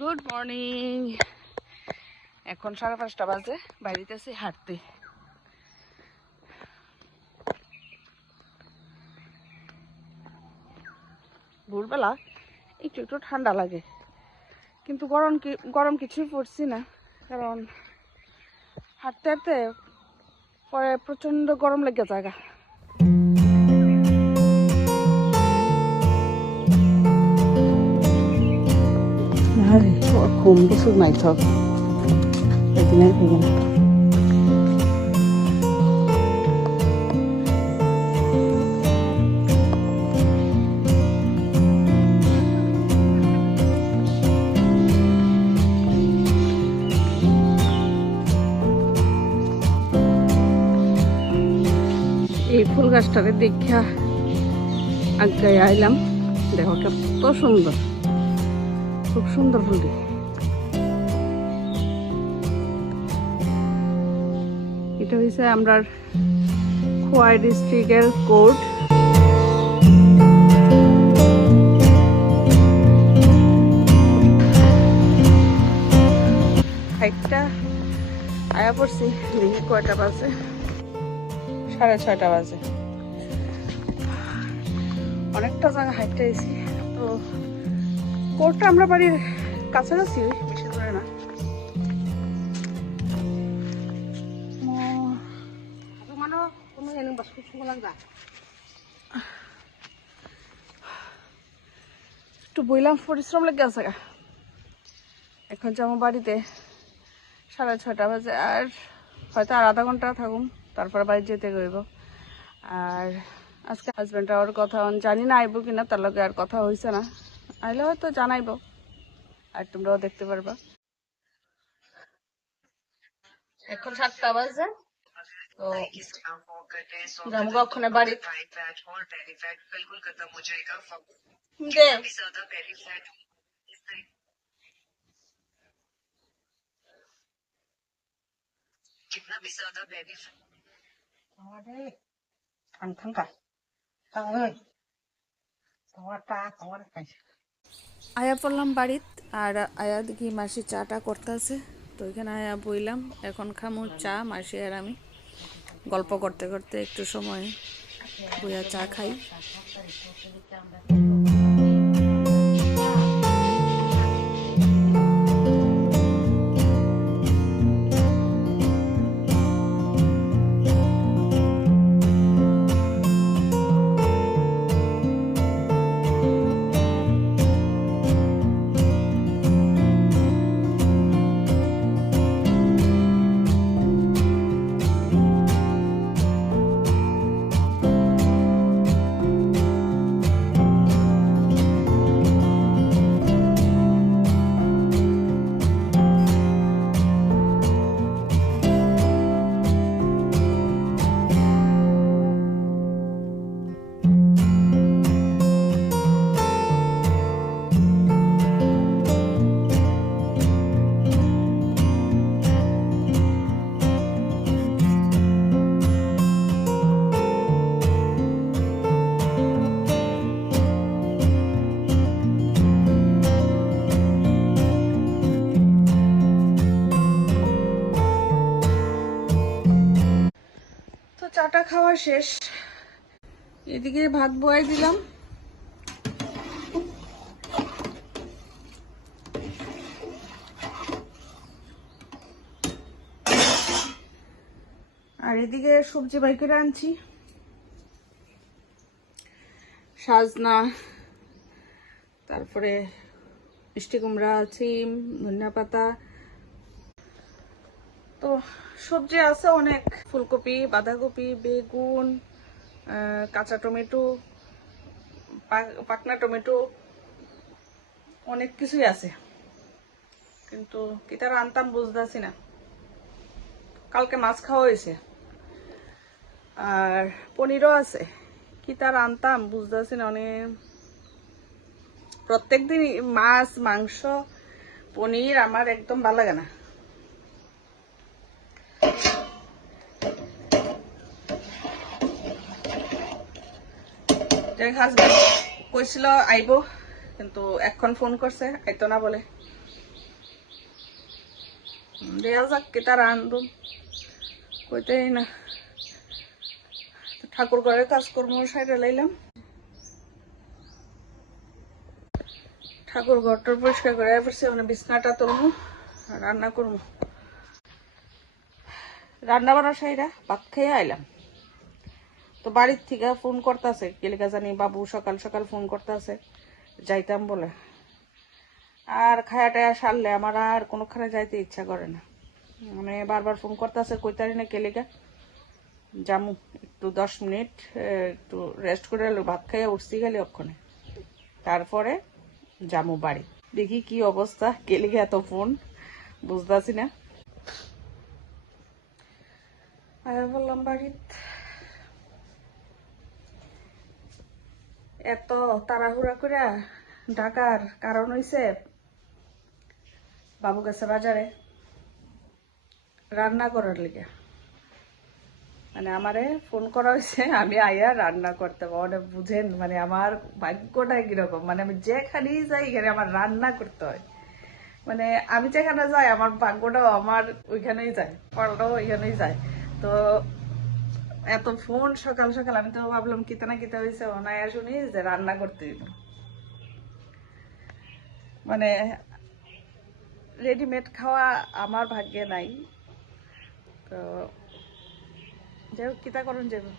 Good morning. এখন 5:30 বাজে, বাড়িতে আছি হাঁটতে। ভোরবেলা একটু একটু ঠান্ডা লাগে, কিন্তু গরম কিছুই পড়ছি না, কারণ হাঁটতে হাঁটতে পরে প্রচন্ড গরম লেগে জায়গা। ঘুম কিছু নাই থাক এখানে থেকে না। এই ফুল গাছটারে দেখা আগে আইলাম, দেখো কত সুন্দর, খুব সুন্দর ফুলটি। এটা হয়েছে আমরা খোয়াই ডিস্ট্রিক্টের কোর্ট। হাইটটা আয়া পড়ছি, দেখি কয়টা বাজে, 6:30 বাজে। অনেকটা জায়গা হাইটটা এসি। তো কোর্টটা আমরা বাড়ির কাছাকাছি, বেশি দূরে না। একটু বইলাম, পরিশ্রম লেগে আছে। এখন যাবো বাড়িতে, 6:30 বাজে, আর হয়তো আর আধা ঘন্টা থাকুম, তারপরে বাড়ি যেতে গইব। আর আজকে হাজব্যান্ড আর কথা জানি না আইব কিনা, তার লগে আর কথা হয়েছে না। আইলে হয়তো জানাইব, আর তোমরাও দেখতে পারবা। এখন 7টা বাজে, তো যাবো ওখানে বাড়ি। আয়া পড়লাম বাড়িত, আর আয়া দেখি মাসি চাটা করতেছে। তো এখানে আয়া বইলাম, এখন খামু চা। মাসি আর আমি গল্প করতে করতে একটু সময় বইয়া চা খাই। চাটা খাওয়া শেষ, এদিকে ভাত বয়াই দিলাম। আর এদিকে সবজি বাই করে আনছি, সাজনা, তারপরে মিষ্টি কুমড়া, সিম, ধনিয়া পাতা। তো সবজি আছে অনেক, ফুলকপি, বাঁধাকপি, বেগুন, কাঁচা টমেটো, পাকনা টমেটো, অনেক কিছুই আছে, কিন্তু কি তার আনতাম বুঝতেছি না। কালকে মাছ খাওয়া হয়েছে, আর পনিরও আছে, কি তার আনতাম বুঝতেছি না। অনেক প্রত্যেকদিন মাছ, মাংস, পনির আমার একদম ভালো লাগে না। হাজবেন্ড কইছিল আইব, কিন্তু এখন ফোন করছে আইতো না বলে। দেয়া যাক কে তারা আনদুম কইতেই না। ঠাকুর ঘরের কাজকর্ম সাইডে লাইলাম, ঠাকুর ঘরটার পরিষ্কার করে পড়ছে, মানে বিছনাটা তুলবো রান্না করবো। রান্না বান্না সাইডা ভাত খেয়ে আইলাম, তো বাড়ির থেকে ফোন করতেছে কেলিকা জানি বাবু সকাল সকাল ফোন করতেছে যাইতাম বলে। আর খায়া টায়া সারলে আমার আর কোনোখানে যাইতে ইচ্ছা করে না, মানে বারবার ফোন করতেছে কইতারি না কেলিকা জামু একটু 10 মিনিট একটু রেস্ট করে ভাত খাইয়া উঠছি গেলে ওখানে, তারপরে জামু বাড়ি। দেখি কি অবস্থা, কেলিকা এত ফোন বুঝতেছি না। আয়া বললাম বাড়িত, এত তাড়াহুড়া করে ঢাকার কারণ হইছে বাবু গেছে বাজারে রান্না করার লিগে, মানে আমারে ফোন করা হয়েছে আমি আইয়া রান্না করতে পারবো। বুঝেন মানে আমার ভাগ্যটা কিরকম, মানে আমি যেখানেই যাই এখানে আমার রান্না করতে হয়, মানে আমি যেখানে যাই আমার ভাগ্যটাও আমার ওইখানেই যায়, ফলটাও ওইখানেই যায়। তো এত ফোন সকাল সকাল, আমি তো ভাবলাম কিতা না কিতা হয়েছে, অনায়া শুনি যে রান্না করতে দিল, মানে রেডিমেড খাওয়া আমার ভাগ্যে নাই। তো যাই হোক কিতা করুন যাবে,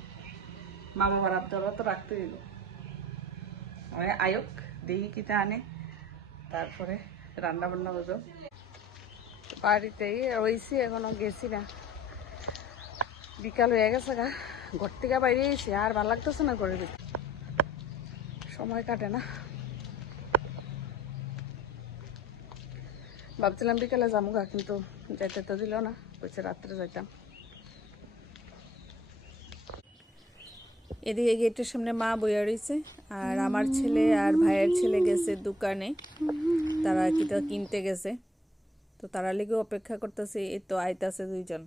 মা বাবার আবদার তো রাখতে দিল, মানে আয়ক দেখি কিতা আনে, তারপরে রান্না বান্না হতো। বাড়িতেই রয়েছি, এখনো গেছি না, বিকাল হয়ে গেছে গা, ঘর থেকে বাইরে এসে আর ভালো লাগতেছে না, করে দিতে সময় কাটে না। ভাবছিলাম বিকালে যাবো গা, কিন্তু যাইতে তো দিল না, বলছে রাত্রে যাইতাম। এদিকে গেটের সামনে মা বইয়া রয়েছে, আর আমার ছেলে আর ভাইয়ের ছেলে গেছে দোকানে, তারা কিতা কিনতে গেছে, তো তারা লিগে অপেক্ষা করতেছে। এই তো আইতাছে দুইজন,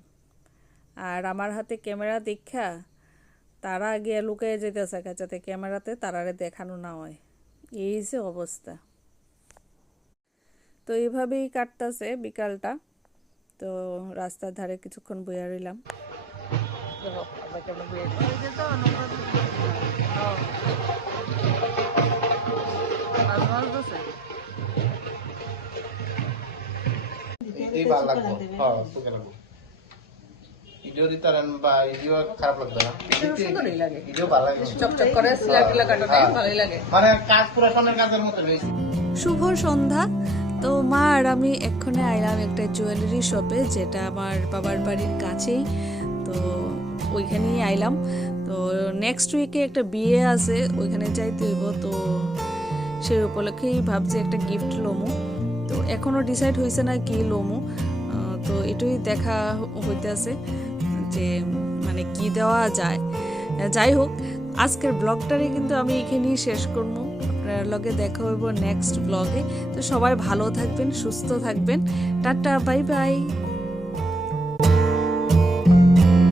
আর আমার হাতে ক্যামেরা দেখা তারা গিয়ে লুকিয়ে যেতেছে যাতে ক্যামেরাতে তারারে দেখানো না হয়, এই যে অবস্থা। তো এইভাবেই কাটতেছে বিকালটা। তো রাস্তার ধারে কিছুক্ষণ বইয়া রইলাম। শুভ সন্ধ্যা। তো মা আর আমি এক্ষণে আইলাম একটা জুয়েলারি শপে, যেটা আমার বাবার বাড়ির কাছেই, তো ওইখানেই আইলাম। তো নেক্সট উইকে একটা বিয়ে আছে, ওইখানে যাইতে হইব, তো সেই উপলক্ষেই ভাবছি একটা গিফট লমু। তো এখনও ডিসাইড হয়েছে না কি লমু, তো এটাই দেখা হইতেছে যে মানে কি দেওয়া যায়। যাই হোক, আজকের ব্লগটারে কিন্তু আমি এখানেই শেষ করবো, আপনার লগে দেখা হইব নেক্সট ব্লগে। তো সবাই ভালো থাকবেন, সুস্থ থাকবেন, টাটা, বাই বাই।